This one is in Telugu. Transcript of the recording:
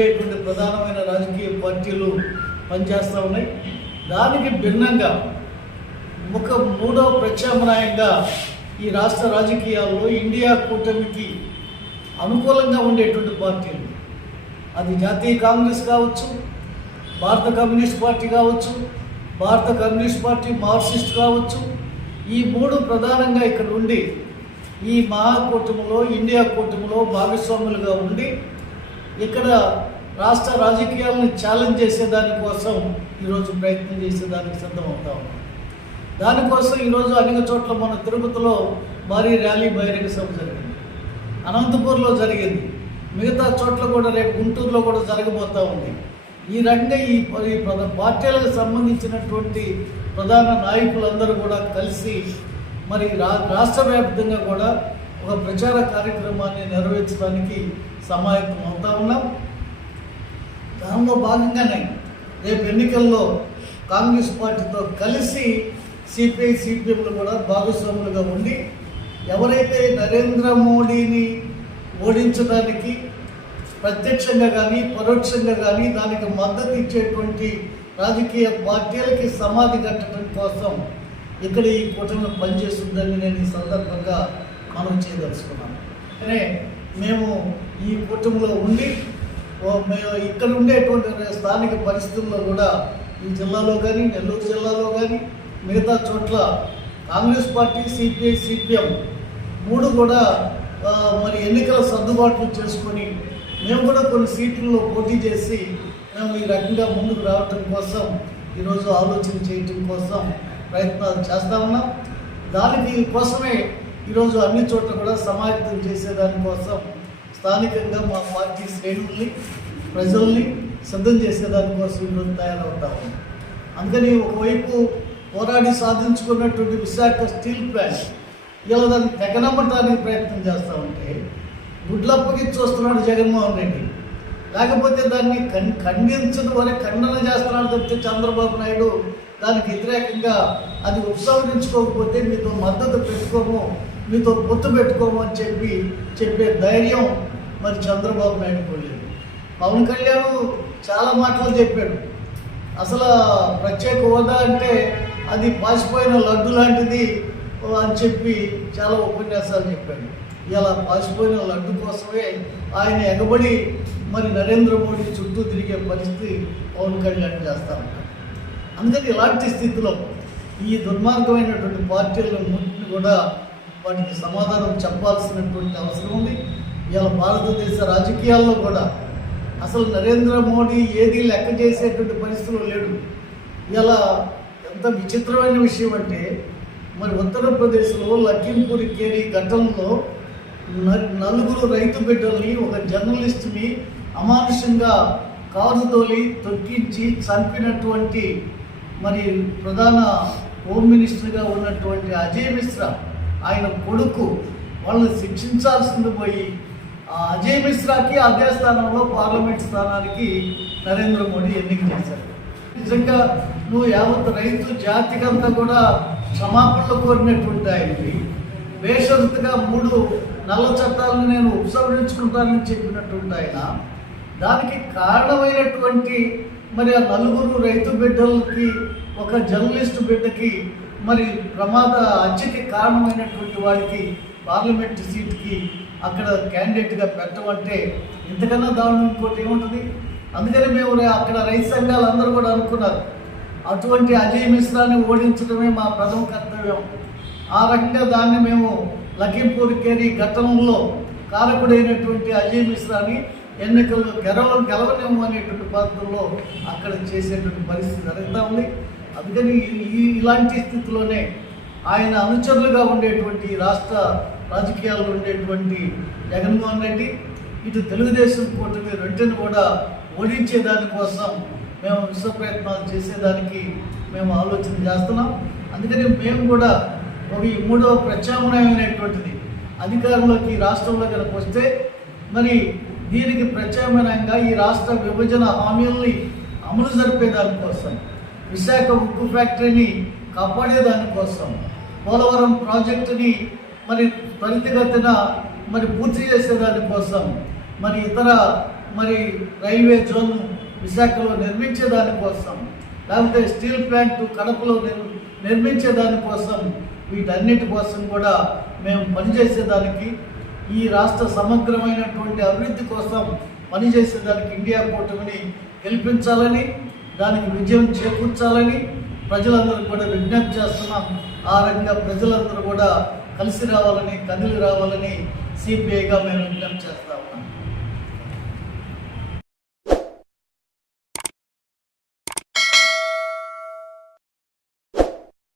ఉండేటువంటి ప్రధానమైన రాజకీయ పార్టీలు పనిచేస్తూ ఉన్నాయి. దానికి భిన్నంగా ఒక మూడవ ప్రత్యామ్నాయంగా ఈ రాష్ట్ర రాజకీయాల్లో ఇండియా కూటమికి అనుకూలంగా ఉండేటువంటి పార్టీలు. అది జాతీయ కాంగ్రెస్ కావచ్చు భారత కమ్యూనిస్ట్ పార్టీ కావచ్చు భారత కమ్యూనిస్ట్ పార్టీ మార్క్సిస్ట్ కావచ్చు. ఈ మూడు ప్రధానంగా ఇక్కడ ఉండి ఈ మహాకూటమిలో ఇండియా కూటమిలో భాగస్వాములుగా ఉండి ఇక్కడ రాష్ట్ర రాజకీయాలను ఛాలెంజ్ చేసేదానికోసం ఈరోజు ప్రయత్నం చేసేదానికి సిద్ధమవుతా ఉన్నాం. దానికోసం ఈరోజు అనేక చోట్ల మన తిరుపతిలో భారీ ర్యాలీ బహిరంగ సభ జరిగింది. అనంతపూర్లో జరిగింది. మిగతా చోట్ల కూడా రేపు గుంటూరులో కూడా జరగబోతూ ఉంది. ఈ రెండే ఈ పార్టీలకు సంబంధించినటువంటి ప్రధాన నాయకులందరూ కూడా కలిసి మరి రా రాష్ట్ర వ్యాప్తంగా కూడా ఒక ప్రచార కార్యక్రమాన్ని నెరవేర్చడానికి సమాయత్తం అవుతా ఉన్నాం. దానిలో భాగంగానే రేపు ఎన్నికల్లో కాంగ్రెస్ పార్టీతో కలిసి సిపిఐ సిపిఎంలు కూడా భాగస్వాములుగా ఉండి ఎవరైతే నరేంద్ర మోడీని ఓడించడానికి ప్రత్యక్షంగా కానీ పరోక్షంగా కానీ దానికి మద్దతు ఇచ్చేటువంటి రాజకీయ పార్టీలకి సమాధి కట్టడం కోసం ఇక్కడ ఈ కూటమి పనిచేస్తుందని నేను ఈ సందర్భంగా మనం చేయదలుచుకున్నాం. అనే మేము ఈ కూటమిలో ఉండి మేము ఇక్కడ ఉండేటువంటి స్థానిక పరిస్థితుల్లో కూడా ఈ జిల్లాలో కానీ నెల్లూరు జిల్లాలో కానీ మిగతా చోట్ల కాంగ్రెస్ పార్టీ సిపిఐ సిపిఎం మూడు కూడా మరి ఎన్నికల సర్దుబాట్లు చేసుకొని మేము కూడా కొన్ని సీట్లలో పోటీ చేసి మేము ఈ రకంగా ముందుకు రావటం కోసం ఈరోజు ఆలోచన చేయటం కోసం ప్రయత్నాలు చేస్తా ఉన్నాం. దానికి కోసమే ఈరోజు అన్ని చోట్ల కూడా సమాయత్తం చేసేదానికోసం స్థానికంగా మా పార్టీ శ్రేణుల్ని ప్రజల్ని సిద్ధం చేసేదానికోసం ఈరోజు తయారవుతాము అందుకని ఒకవైపు పోరాడి సాధించుకున్నటువంటి విశాఖ స్టీల్ ప్లాంట్ ఇలా దాన్ని తెగనమ్మటానికి ప్రయత్నం చేస్తూ ఉంటే గుడ్లప్పకి చూస్తున్నాడు జగన్మోహన్ రెడ్డి. లేకపోతే దాన్ని కన్ ఖండించడం వరకు ఖండన చేస్తున్నాడు తప్పితే చంద్రబాబు నాయుడు దానికి వ్యతిరేకంగా అది ఉపసంహరించుకోకపోతే మీతో మద్దతు పెట్టుకోము మీతో పొత్తు పెట్టుకోమని చెప్పి చెప్పే ధైర్యం మరి చంద్రబాబు నాయుడు లేదు పవన్ కళ్యాణ్ చాలా మాటలు చెప్పాడు. అసలు ప్రత్యేక హోదా అంటే అది పాసిపోయిన లడ్డు లాంటిది అని చెప్పి చాలా ఉపన్యాసాలు చెప్పాడు. ఇలా పాసిపోయిన లడ్డు కోసమే ఆయన ఎగబడి మరి నరేంద్ర మోడీ చుట్టూ తిరిగే పరిస్థితి పవన్ కళ్యాణ్ చేస్తా ఉంటాడు. అందుకని ఇలాంటి స్థితిలో ఈ దుర్మార్గమైనటువంటి పార్టీలను కూడా వాటికి సమాధానం చెప్పాల్సినటువంటి అవసరం ఉంది. ఇవాళ భారతదేశ రాజకీయాల్లో కూడా అసలు నరేంద్ర మోడీ ఏది లెక్క చేసేటువంటి పరిస్థితులు లేడు. ఇలా ఎంత విచిత్రమైన విషయం అంటే మరి ఉత్తరప్రదేశ్లో లఖింపూర్ కేరీ ఘటనలో నలుగురు రైతు బిడ్డల్ని ఒక జర్నలిస్ట్ని అమానుషంగా కారు తోలి తొక్కించి చంపినటువంటి మరి ప్రధాన హోమ్ మినిస్టర్గా ఉన్నటువంటి అజయ్ మిశ్రా ఆయన కొడుకు వాళ్ళని శిక్షించాల్సింది పోయి అజయ్ మిశ్రాకి అదే స్థానంలో పార్లమెంట్ స్థానానికి నరేంద్ర మోడీ ఎన్నిక చేశారు. నిజంగా నువ్వు యావత్ రైతు జాతికంతా కూడా క్షమాపణలు కోరినటువంటి ఆయనకి బేషరతుగా మూడు నల్ల చట్టాలను నేను ఉపసంహరించుకుంటానని చెప్పినటువంటి ఆయన దానికి కారణమైనటువంటి మరి ఆ నలుగురు రైతు బిడ్డలకి ఒక జర్నలిస్ట్ బిడ్డకి మరి ప్రమాద హత్యకి కారణమైనటువంటి వాడికి పార్లమెంట్ సీట్కి అక్కడ క్యాండిడేట్గా పెట్టమంటే ఇంతకన్నా దారుణం ఇంకోటి ఏముంటుంది? అందుకని మేము అక్కడ రైతు సంఘాలు అందరూ కూడా అనుకున్నారు అటువంటి అజయ్ మిశ్రాని ఓడించడమే మా ప్రథమ కర్తవ్యం. ఆ రకంగా దాన్ని మేము లఖింపూర్ కేరి ఘటనలో కారకుడైనటువంటి అజయ్ మిశ్రాని ఎన్నికల్లో గెలవ గెలవలేము అనేటువంటి పద్ధతుల్లో అక్కడ చేసేటువంటి పరిస్థితి జరుగుతూ ఉంది. అందుకని ఈ- ఇలాంటి స్థితిలోనే ఆయన అనుచరులుగా ఉండేటువంటి రాష్ట్ర రాజకీయాల్లో ఉండేటువంటి జగన్మోహన్ రెడ్డి ఇటు తెలుగుదేశం కూటమి రెంటిని కూడా ఓడించే దానికోసం మేము విశ్వ ప్రయత్నాలు చేసేదానికి మేము ఆలోచన చేస్తున్నాం. అందుకని మేము కూడా ఒక ఈ మూడవ ప్రత్యామ్నాయమైనటువంటిది. అధికారంలోకి రాష్ట్రంలో కనుక వస్తే మరి దీనికి ప్రత్యామ్నాయంగా ఈ రాష్ట్ర విభజన హామీల్ని అమలు జరిపే దానికోసం విశాఖ ఉక్కు ఫ్యాక్టరీని కాపాడే దానికోసం పోలవరం ప్రాజెక్టుని మరి త్వరితగతిన మరి పూర్తి చేసే దానికోసం మరి ఇతర మరి రైల్వే జోన్ విశాఖలో నిర్మించే దానికోసం లేకపోతే స్టీల్ ప్లాంట్ కడపలో నిర్ నిర్మించే దానికోసం వీటన్నిటి కోసం కూడా మేము పనిచేసేదానికి ఈ రాష్ట్ర సమగ్రమైనటువంటి అభివృద్ధి కోసం పనిచేసేదానికి ఇండియా కూటమిని గెలిపించాలని దానికి విజయం చేకూర్చాలని ప్రజలందరూ కూడా విజ్ఞప్తి చేస్తున్నాం. ఆ రకంగా ప్రజలందరూ కూడా కలిసి రావాలని కదిలి రావాలని సిపిఐగా మేము విజ్ఞప్తి చేస్తా ఉన్నాం.